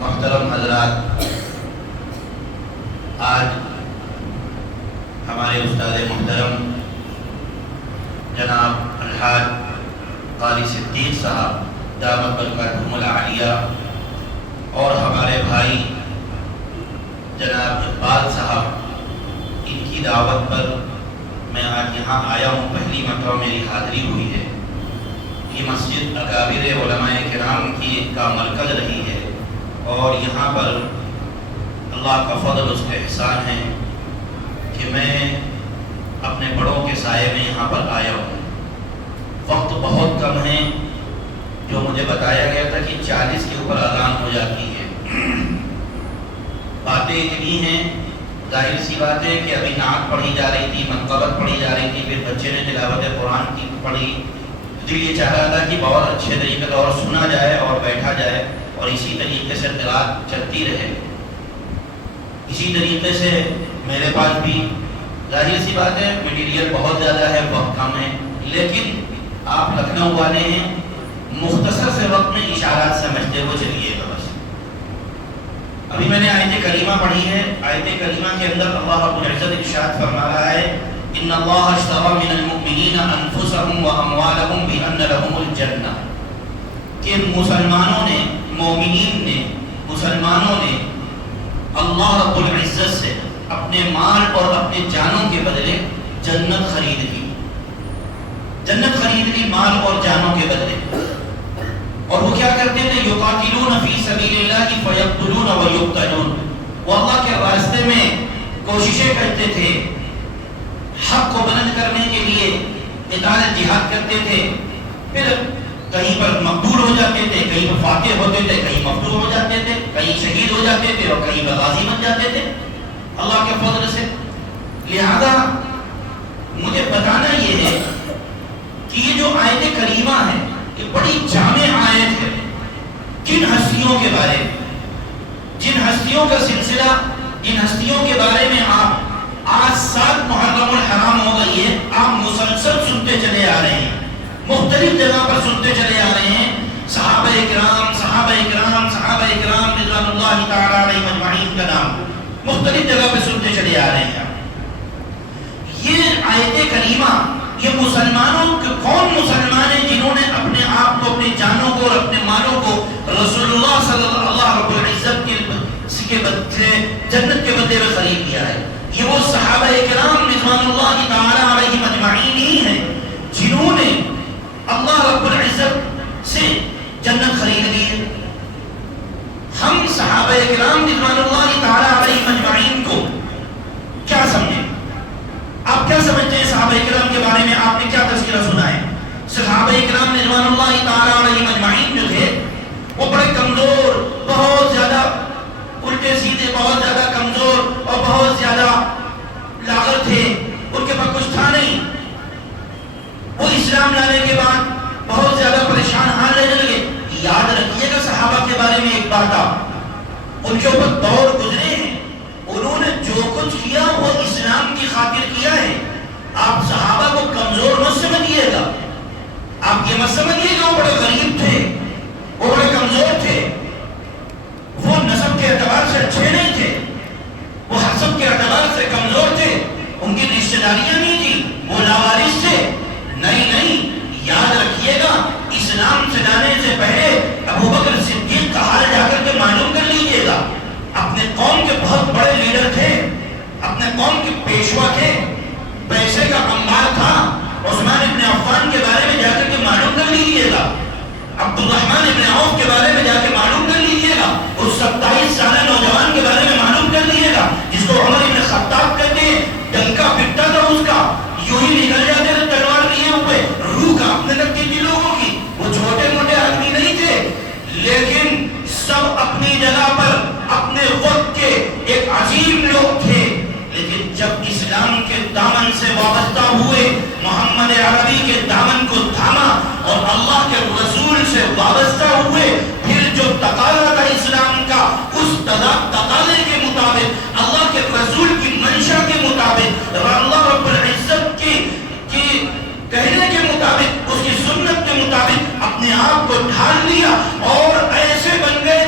محترم حضرات، آج ہمارے استاد محترم جناب الحاج قاری صدیق صاحب دامت برکاتہم العالیہ اور ہمارے بھائی جناب اقبال صاحب، ان کی دعوت پر میں آج یہاں آیا ہوں۔ پہلی مرتبہ میری حاضری ہوئی ہے۔ یہ مسجد اکابر علماء کرام کی کا مرکز رہی ہے اور یہاں پر اللہ کا فضل اس کے احسان ہے کہ میں اپنے بڑوں کے سائے میں یہاں پر آیا ہوں۔ وقت بہت کم ہے، جو مجھے بتایا گیا تھا کہ 40 کے اوپر اذان ہو جاتی ہے۔ باتیں اتنی ہیں، ظاہر سی بات ہے کہ ابھی نعت پڑھی جا رہی تھی، منقبت پڑھی جا رہی تھی، پھر بچے نے تلاوت قرآن کی پڑھی۔ دل یہ چاہ رہا تھا کہ بہت اچھے طریقے سے اور سنا جائے اور بیٹھا جائے اور اسی طریقے سے قرأت چلتی رہے۔ اسی طریقے سے میرے پاس بھی ظاہر سی بات ہے مٹیریل بہت زیادہ ہے، وقت کم ہے، لیکن آپ لکھنؤ والے ہیں، مختصر سے وقت میں اشارات سمجھتے ہوئے چلیے گا بس۔ ابھی میں نے آیت کریمہ پڑھی ہے۔ آیت کریمہ کے اندر اللہ رب العزت ارشاد فرما رہا ہے ان اللہ اشتری من المؤمنین انفسهم واموالهم بان لهم الجنہ، کہ مسلمانوں نے، مومنین نے، مسلمانوں نے اللہ رب العزت سے اپنے مال اور اپنے جانوں کے بدلے جنت خرید لی۔ جنت خرید لی مال اور جانوں کے بدلے۔ اور وہ کیا کرتے تھے؟ یقاتلون فی سبیل اللہ فیقتلون ویقتلون، وہ اللہ کے راستے میں کوششیں کرتے تھے، حق کو بلند کرنے کے لیے قتال جہاد کرتے تھے، پھر کہیں پر مقتول ہو جاتے تھے، کہیں پر فاتح ہوتے تھے، کہیں مقتول ہو جاتے تھے، کہیں شہید ہو جاتے تھے اور کہیں غازی بن جاتے تھے اللہ کے فضل سے۔ لہذا مجھے بتانا یہ ہے کہ یہ جو آیت کریمہ ہے یہ بڑی جامع آیت ہے۔ جن ہستیوں کے بارے میں، جن ہستیوں کا سلسلہ، جن ہستیوں کے بارے میں آپ آج 7 محرم الحرام ہو گئی ہے، آپ مسلسل سنتے چلے آ رہے ہیں، مختلف جگہ پر سنتے چلے آ رہے ہیں، صحابہ کرام صحابہ کرام صحابہ کرام رضوان اللہ تعالی علیہم اجمعین کا نام مختلف جگہ پہ سنتے چلے آ رہے ہیں۔ یہ آیت کریمہ یہ مسلمانوں کے کون مسلمان ہیں جنہوں نے اپنے آپ کو، اپنے جانوں کو اور اپنے مالوں کو رسول اللہ صلی اللہ رب العزت کے بدلے، جنت کے بدلے میں خرید لیا ہے؟ یہ وہ صحابہ کرام رضوان اللہ تعالی علیہم اجمعین ہی ہیں جنہوں نے اللہ رب العزت سے جنت خرید لی ہے۔ ہم صحابہ کرام رضوان اللہ تعالی علیہم اجمعین کو کیا سمجھیں؟ آپ کیا سمجھتے ہیں صحابہ کرام کے بارے میں؟ آپ نے کیا تذکرہ سنا ہے؟ صحابہ کرام رضوان اللہ تعالی علیہم اجمعین جو تھے وہ بڑے کمزور، بہت زیادہ الٹے سیدھے، بہت زیادہ کمزور اور بہت زیادہ لاغر تھے، ان کے پاس کچھ تھا نہیں۔ وہ اسلام لانے کے بعد بہت زیادہ پریشان حال رہنے لگے۔ یاد رکھیے گا صحابہ کے بارے میں ایک بات، ان کے اوپر دور گزرے ہیں، انہوں نے جو کچھ کیا وہ اسلام کی خاطر کیا ہے۔ آپ صحابہ کو کمزور مت سمجھیے گا، آپ یہ مت سمجھیے گا وہ بڑے غریب تھے، وہ بڑے کمزور تھے، وہ نسب کے اعتبار سے اچھے نہیں تھے، وہ حسب کے اعتبار سے کمزور تھے، ان کی رشتہ داریاں نہیں تھی، وہ لاوارث تھے۔ نہیں، یاد رکھیے گا اسلام سے جانے سے پہلے ابوبکر صدیق کا حال جا کر کے معلوم کر لیجئے گا۔ اپنے قوم کے بہت بڑے لیڈر تھے، اپنے قوم کے پیشوا تھے، پیسے کا انبار تھا۔ عثمان ابن عفان کے بارے میں جا کر کے معلوم کر لیجئے گا، عبد الرحمن ابن عوف کے بارے میں جا کے معلوم کر لیجئے گا، اس 27 سالہ نوجوان کے بارے میں معلوم کر لیجئے گا جس کو عمر ابن خطاب کہتے ہیں، ڈنکا پٹتا تھا اس کا، یوں ہی نکل جاتے تھے تلوار لیے ہوئے، روح کانپنے لگتی تھی لوگوں کی۔ وہ چھوٹے موٹے آدمی نہیں تھے، لیکن سب اپنی جگہ پر اپنے وقت کے ایک عظیم لوگ تھے۔ لیکن جب اسلام کے دامن سے وابستہ ہوئے، محمد عربی کے دامن کو تھاما اور اللہ کے رسول سے وابستہ ہوئے، پھر جو تقاضا تھا اسلام کا، اس تقاضے کے مطابق، اللہ کے رسول کی منشا کے مطابق، اللہ رب العزت کی کہنے کے مطابق، اس کی سنت کے مطابق اپنے آپ کو ڈھال لیا اور ایسے بن گئے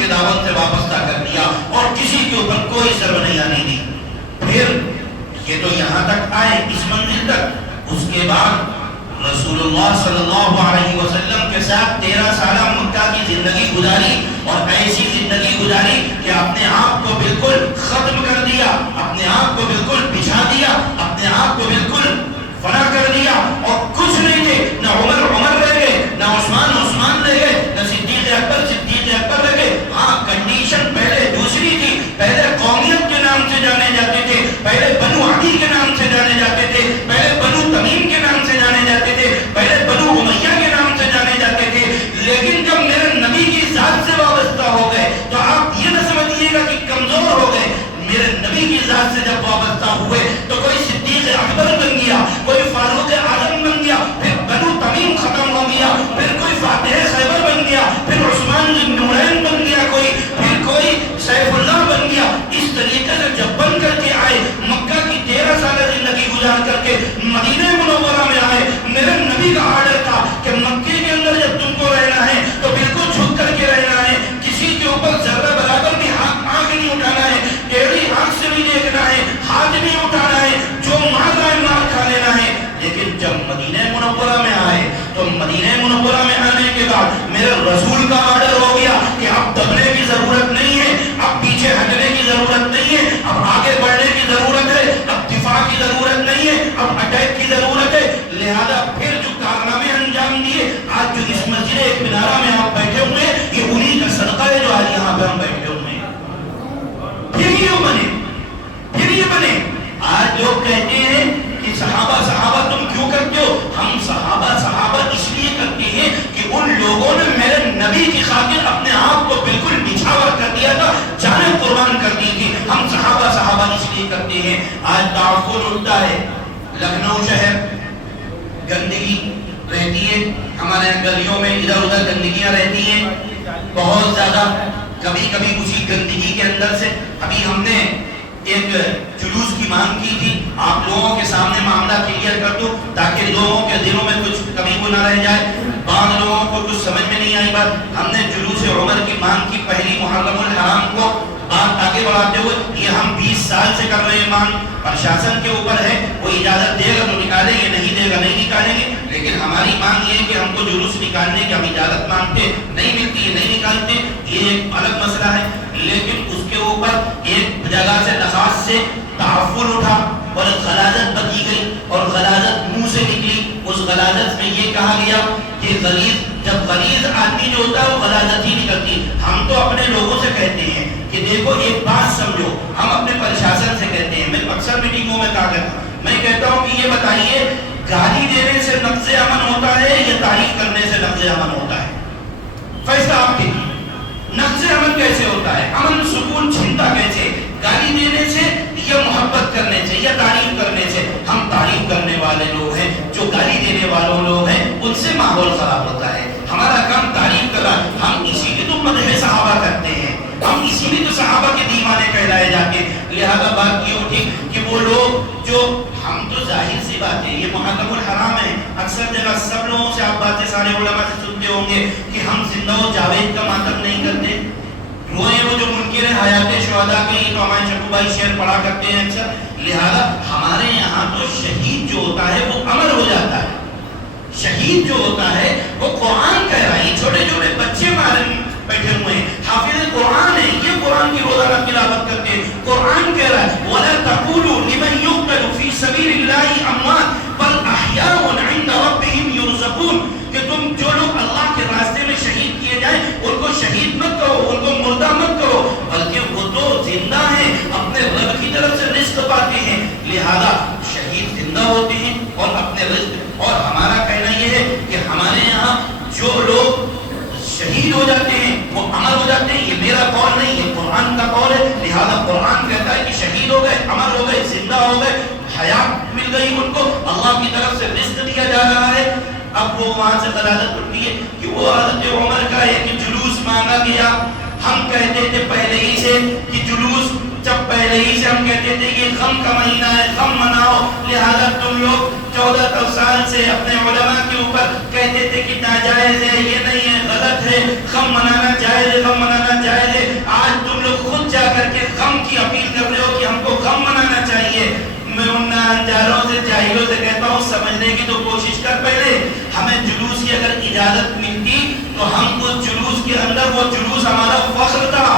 کی دعوت سے وابستہ کر دیا اور کسی کے اوپر کوئی سرگرمیاں دی. پھر یہ تو یہاں تک آئے اس منزل تک. اس کے بعد رسول اللہ صلی اللہ علیہ وسلم کے ساتھ 13 سالہ مکہ کی زندگی گزاری اور ایسی زندگی گزاری کہ اپنے آپ کو بالکل ختم کر دیا, اپنے آپ کو بالکل بچھا دیا, اپنے آپ کو بالکل فنا کر دیا اور کچھ نہیں تھے. نہ عمر رہ گئے, نہ عثمان رہ گئے, نہ صدیق اکبر رہ گئے. ہاں کنڈیشن پہلے دوسری تھی. پہلے قومیت کے نام سے جانے جاتے تھے, پہلے بنو عدی کے نام سے جانے جاتے تھے, پہلے بنو تمیم کے نام سے جانے جاتے تھے, پہلے بنو امیہ کے نام سے جانے جاتے تھے. لیکن جب میرے نبی کی ذات سے وابستہ ہو گئے تو آپ یہ نہ سمجھیے گا کہ کمزور ہو گئے. میرے نبی کی ذات سے جب وابستہ ہوئے تو کوئی صدیق اکبر بن گیا, کوئی فاروق اعظم بن گیا, پھر بنو تمیم ختم ہو گیا, پھر کوئی فاتح خیبر بن گیا, پھر عثمان بن نورین بن گیا, پھر کوئی سیف اللہ بن گیا. اس طریقے سے جب بن کر کے آئے, مکہ کی 13 سالہ زندگی گزار کر کے مدینہ منورہ میں آئے. میرے نبی کا آرڈر تھا کہ مکے کے اندر جب تم کو رہنا ہے تو بالکل جھک کر کے رہنا ہے, کسی کے اوپر ذرہ برابر بھی آنکھ نہیں اٹھانا ہے, ٹیڑھی آنکھ سے بھی دیکھنا ہے, ہاتھ نہیں اٹھانا ہے, جو مار رہا ہے مار کھا لینا ہے. لیکن جب مدینہ منورہ میں آئے تو مدینہ منورہ میں آنے کے بعد میرے رسول کا آرڈر ہو گیا کہ اب دبنے کی ضرورت نہیں ہے, اب پیچھے ہٹنے کی ضرورت نہیں ہے, اب آگے بڑھنے کی ضرورت ہے, اب دفاع کی ضرورت نہیں ہے, اب اٹیک کی ضرورت ہے. لہذا پھر جو کارنامے انجام دیے, آج جو اس مسجد ایک مینارہ میں آپ بیٹھے ہوئے ہیں, یہ انہی کا صدقہ ہے جو آج یہاں پہ ہم بیٹھے ہوئے ہیں. پھر یہ بنے. آج لوگ کہتے ہیں کہ صحابہ تم کیوں کرتے ہو؟ ہم صحابہ اس لیے کرتے ہیں کہ ان لوگوں نے میرے نبی کی خاطر اپنے آپ کو بالکل نچھاور کر دیا تھا, جانیں قربان کر دی تھی. ہم صحابہ اس لیے کرتے ہیں. آج تعفن اٹھتا ہے, لکھنؤ شہر گندگی رہتی ہے, ہمارے گلیوں میں ادھر ادھر گندگیاں رہتی ہیں بہت زیادہ. کبھی اسی گندگی کے اندر سے ابھی ہم نے ایک جلوس کی مانگ کی تھی. آپ لوگوں کے سامنے معاملہ کلیئر کر دو تاکہ لوگوں کے دلوں میں کچھ کمی وہ نہ رہ جائے. بعض لوگوں کو کچھ سمجھ میں نہیں آئی بات. ہم نے جلوس عمر کی مانگ کی پہلی محرم الحرام کو. بات آگے بڑھاتے ہوئے یہ ہم 20 سال سے کر رہے ہیں مانگ. پرشاسن کے اوپر ہے, وہ اجازت دے گا تو نکالیں گے, نہیں دے گا نہیں نکالیں گے. لیکن ہماری مانگ یہ ہے کہ ہم کو جلوس نکالنے کی ہم اجازت مانگتے, نہیں ملتی ہے نہیں نکالتے, یہ ایک الگ مسئلہ ہے. لیکن اس کے اوپر ایک جگہ سے درخواست سے تعفن اٹھا اور غلاظت بکی گئی اور غلاظت منہ سے نکلی. اس غلاظت میں یہ کہا گیا کہ غلیظ آدمی جو ہوتا ہے وہ غلاظت ہی نکلتی. ہم تو اپنے لوگوں سے کہتے ہیں کہ دیکھو ایک بات سمجھو, ہم اپنے پرشاسن سے کہتے ہیں, میں اکثر میٹنگوں میں کہا کرتا ہوں, میں کہتا ہوں کہ یہ بتائیے گالی دینے سے نقض امن ہوتا ہے یا تعریف کرنے سے نقض امن ہوتا ہے؟ فیصلہ آپ دیکھیے. نقض امن کیسے ہوتا ہے, امن سکون چھنتا کیسے؟ گالی دینے سے یا محبت کرنے سے یا تعریف کرنے سے؟ ہم تعریف کرنے والے لوگ ہیں, جو گالی دینے والوں لوگ ہیں ان سے ماحول خراب ہوتا ہے. ہمارا کام تعریف کرنا. ہم اسی لیے تو مدح صحابہ کرتے ہیں, ہم اسی لیے تو صحابہ کے دیوانے کہلائے جاتے ہیں. لہذا بات یہ اٹھی کہ وہ لوگ جو, ہم تو ظاہر سی بات ہے یہ محرم الحرام ہے, اکثر جگہ سب لوگوں سے آپ باتیں سارے علماء سے سنتے ہوں گے کہ ہم زندہ و جاوید کا ماتم نہیں کرتے. روئے وہ جو منکر حیات شہداء کے, یہ تو ہمارے شکو بھائی شعر پڑھا کرتے ہیں اکثر. لہذا ہمارے یہاں تو شہید جو ہوتا ہے وہ امر ہو جاتا ہے. شہید جو ہوتا ہے وہ قرآن کہہ رہا ہے, چھوٹے چھوٹے بچے ہمارے بیٹھے ہوئے ہیں, حافظ قرآن ہے, یہ قرآن کی روزانہ تلاوت کرتے ہیں. قرآن کہہ رہا ہے وَلَا تَقُولُوا لِمَنْ يُقْتَلُ فِي سَبِيلِ اللَّهِ أَمْوَاتٌ بَلْ أَحْيَاءٌ عِنْدَ رَبِّهِمْ يُرْزَقُونَ. کہ تم جو لوگ اللہ کے راستے میں شہید کیے جائیں ان کو شہید مت کہو, ان کو مردہ مت کہو, بلکہ وہ تو زندہ ہیں, اپنے رب کی طرف سے رزق پاتے ہیں. لہذا شہید زندہ ہوتے ہیں اور اپنے رزق. اور ہمارا کہنا یہ ہے کہ ہمارے یہاں جو لوگ شہید ہو جاتے ہیں وہ امر ہو جاتے ہیں. یہ میرا قول نہیں, یہ قرآن کا قول ہے. لہذا قرآن کہتا ہے کہ شہید ہو گئے, امر ہو گئے, زندہ ہو گئے, حیات مل گئی ان کو, اللہ کی طرف سے رزق دیا جا رہا ہے. اب وہ وہاں سے غلاظت اٹھتی ہے کہ وہ حضرت عمر کا ہے کہ جلوس مانگا گیا. ہم کہتے تھے پہلے ہی سے کہ جلوس, جب پہلے ہی سے ہم کہتے تھے یہ غم کا مہینہ ہے, غم مناؤ. لہذا تم لوگ 14 سال سے اپنے علماء کے اوپر کہتے تھے کہ ناجائز ہے, یہ نہیں ہے, غلط ہے, غم منانا جائز ہے, غم منانا جائز ہے. قیادت ملتی تو ہم اس جلوس کے اندر، وہ جلوس ہمارا فخر تھا،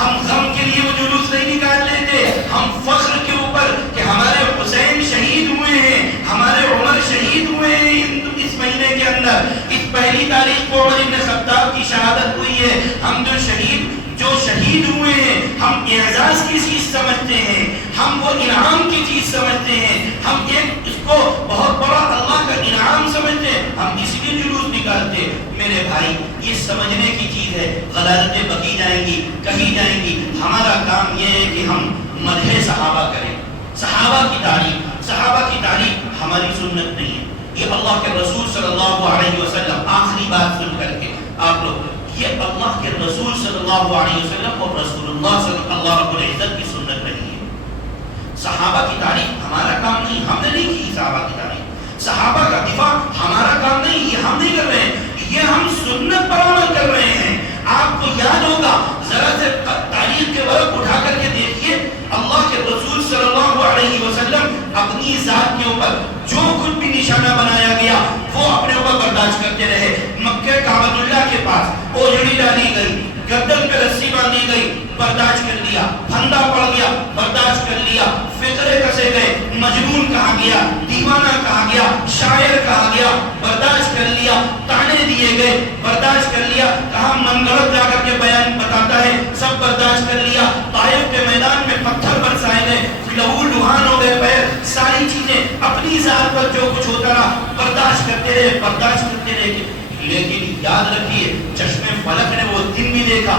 ہم غم کے لیے وہ جلوس نہیں نکال لیتے، ہم فخر کے اوپر کہ ہمارے حسین شہید ہوئے ہیں، ہمارے عمر شہید ہوئے ہیں اس مہینے کے اندر، اس پہلی تاریخ کو عمر بن خطاب کی شہادت ہوئی ہے، ہم جو شہید ہوئے ہیں ہم اعزاز کی چیز سمجھتے ہیں، ہم وہ انعام کی چیز سمجھتے ہیں، ہم اس کو بہت بڑا اللہ کا انعام سمجھتے ہیں، ہم اس لیے جلوس نکالتے ہیں۔ میرے بھائی یہ سمجھنے کی چیز ہے، غلطیں بکی جائیں گی، کہی جائیں گی، ہمارا کام یہ ہے کہ ہم مدح صحابہ کریں، صحابہ کی تعریف ہماری سنت نہیں ہے، یہ اللہ کے رسول صلی اللہ علیہ وسلم، آخری بات سن کر کے آپ لوگ، یہ اللہ کے رسول صلی اللہ علیہ وسلم اور رسول اللہ صلی اللہ رب العزت کی سنت رہی ہے۔ صحابہ کی تعریف ہمارا کام نہیں، ہم نے نہیں کی صحابہ کی تعریف، صحابہ کا دفاع ہمارا کام نہیں، یہ ہم نہیں کر رہے ہیں، یہ ہم سنت پر عمل کر رہے ہیں۔ آپ کو یاد ہوگا، ذرا سے تاریخ کے ورق اٹھا کر کے دیکھیے، اللہ کے رسول صلی اللہ علیہ وسلم اپنی ذات کے اوپر جو کچھ بھی نشانہ بنایا گیا وہ اپنے اوپر برداشت کرتے رہے۔ مکہ کعبۃ اللہ کے پاس اوجڑی ڈالی گئی، گردن پہ رسی باندھی گئی، برداشت کر لیا، پھندا پڑ گیا، برداشت کر لیا، فقرے کسے گئے، مجنون کہا گیا، دیوانہ کہا گیا، شاعر کہا گیا، برداشت کر لیا، تانے دیے گئے، برداشت کر لیا، کہا من گھڑت جا کر کے بیان بتاتا ہے، سب برداشت کر لیا، طائف کے میدان میں پتھر برسائے گئے، لہو لہان ہو گئے پیر، ساری چیزیں اپنی ذات پر جو کچھ ہوتا رہا برداشت کرتے رہے، لیکن یاد رکھیے چشم فلک نے وہ دن بھی دیکھا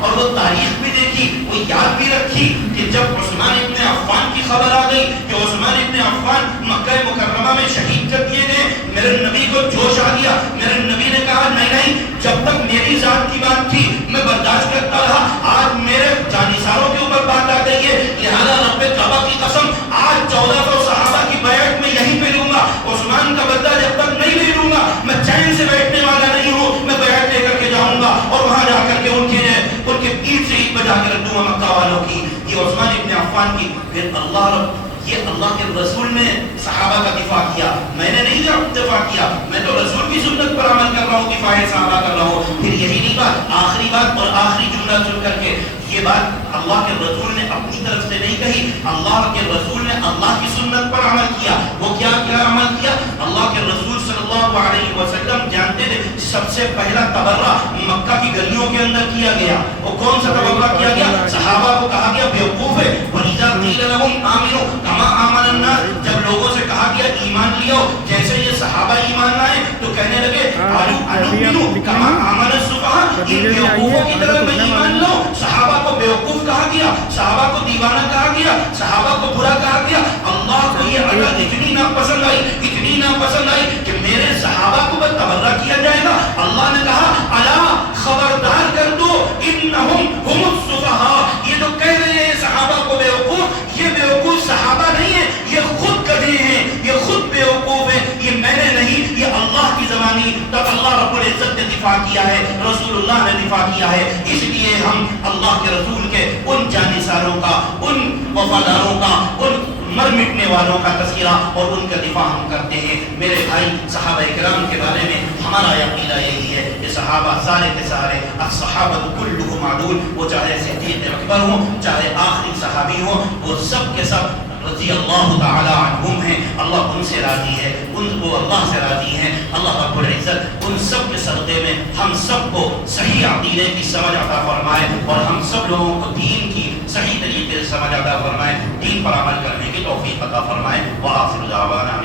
اور وہ تاریخ بھی دیکھی، وہ یاد بھی رکھی کہ جب عثمان ابن عفان کی خبر آ گئی کہ عثمان ابن عفان مکہ مکرمہ میں شہید کر دیے گئے، میرے نبی کو جوش آ گیا، میرے نبی نے کہا نہیں، جب تک میری ذات کی بات تھی میں برداشت کرتا رہا، آج میرے جانثاروں کے اوپر بات آ گئی ہے، لہذا رب کعبہ کی قسم آج 1400 صحابہ کی بیعت میں یہیں پہ لوں گا، عثمان کا بدلہ جب تک نہیں لے لوں گا میں چین سے بیٹھنے والا نہیں ہوں، میں بیعت لے کر کے جاؤں گا اور وہاں جا کر کے ان کے پیٹ سے عید بجا کے رکھ دوں گا مکہ والوں کی۔ یہ عثمان ابن عفان کی، پھر اللہ کے رسول نے صحابہ کا دفاع کیا، میں نے نہیں دفاع کیا، میں تو رسول کی سنت پر عمل کر رہا ہوں، دفاع صحابہ کر رہا ہوں۔ پھر یہی نہیں بات، آخری بات اور آخری جملہ سن کر کے، یہ بات اللہ کے رسول نے اپنی طرف سے نہیں کہی، اللہ کے رسول نے اللہ کی سنت پر عمل کیا۔ وہ کیا عمل کیا؟ اللہ کے رسول صلی اللہ علیہ وسلم جانتے تھے سب سے پہلا تبرہ مکہ کی گلیوں کے اندر کیا گیا، وہ کون سا تبرہ کیا گیا؟ صحابہ کو کہا گیا بیوقوف ہے، وَإِذَا قِيلَ لَهُمْ آمِنُوا كَمَا آمَنَ النَّاسُ، جب لوگوں سے کہا گیا ایمان لیو جیسے یہ صحابہ ایمان لائے تو کہنے لگے أَنُؤْمِنُ كَمَا آمَنَ السُّفَهَاءُ، ان بیوقوفوں کی طرح میں ایمان لو۔ صحابہ کو بیوقوف کہا گیا، صحابہ کو دیوانہ کہا گیا، صحابہ کو برا کہا گیا۔ اللہ کو یہ عدل اتنی ناپسند آئی کہ میرے صحابہ کو تبرہ کیا جائے گا۔ اللہ نے کہا الا خبردار کر دو انہم ہم السفہاء، یہ جو کہہ رہے ہیں صحابہ کو بیوقوف، یہ بیوقوف صحابہ نہیں ہے، یہ خود گدھے ہیں، یہ خود بیوقوف ہیں، یہ میں نے نہیں، یہ اللہ کی زبانی۔ تب اللہ رب العزت نے دفاع کیا ہے، رسول اللہ نے دفاع کیا ہے۔ اس لیے ہم اللہ کے رسول کے ان جانثاروں کا، ان وفاداروں کا، ان مر مٹنے والوں کا تذکرہ اور ان کا دفاع ہم کرتے ہیں۔ میرے بھائی صحابہ کرام کے بارے میں ہمارا عقیدہ یہی ہے کہ صحابہ سارے کے سارے الصحابہ کلھم عدول، وہ چاہے صدیق اکبر ہوں، چاہے آخری صحابی ہوں، وہ سب کے سب رضی اللہ تعالی عنہم ہیں، اللہ ان سے راضی ہے، ان کو اللہ سے راضی ہیں۔ اللہ رب العزت ان سب کے صدقے میں ہم سب کو صحیح عقیدے کی سمجھ عطا فرمائے اور ہم سب لوگوں کو دین کی صحیح طریقے سے سمجھ عطا فرمائے، دین پر عمل کرنے کی توفیق عطا فرمائے۔ وآخر دعوانا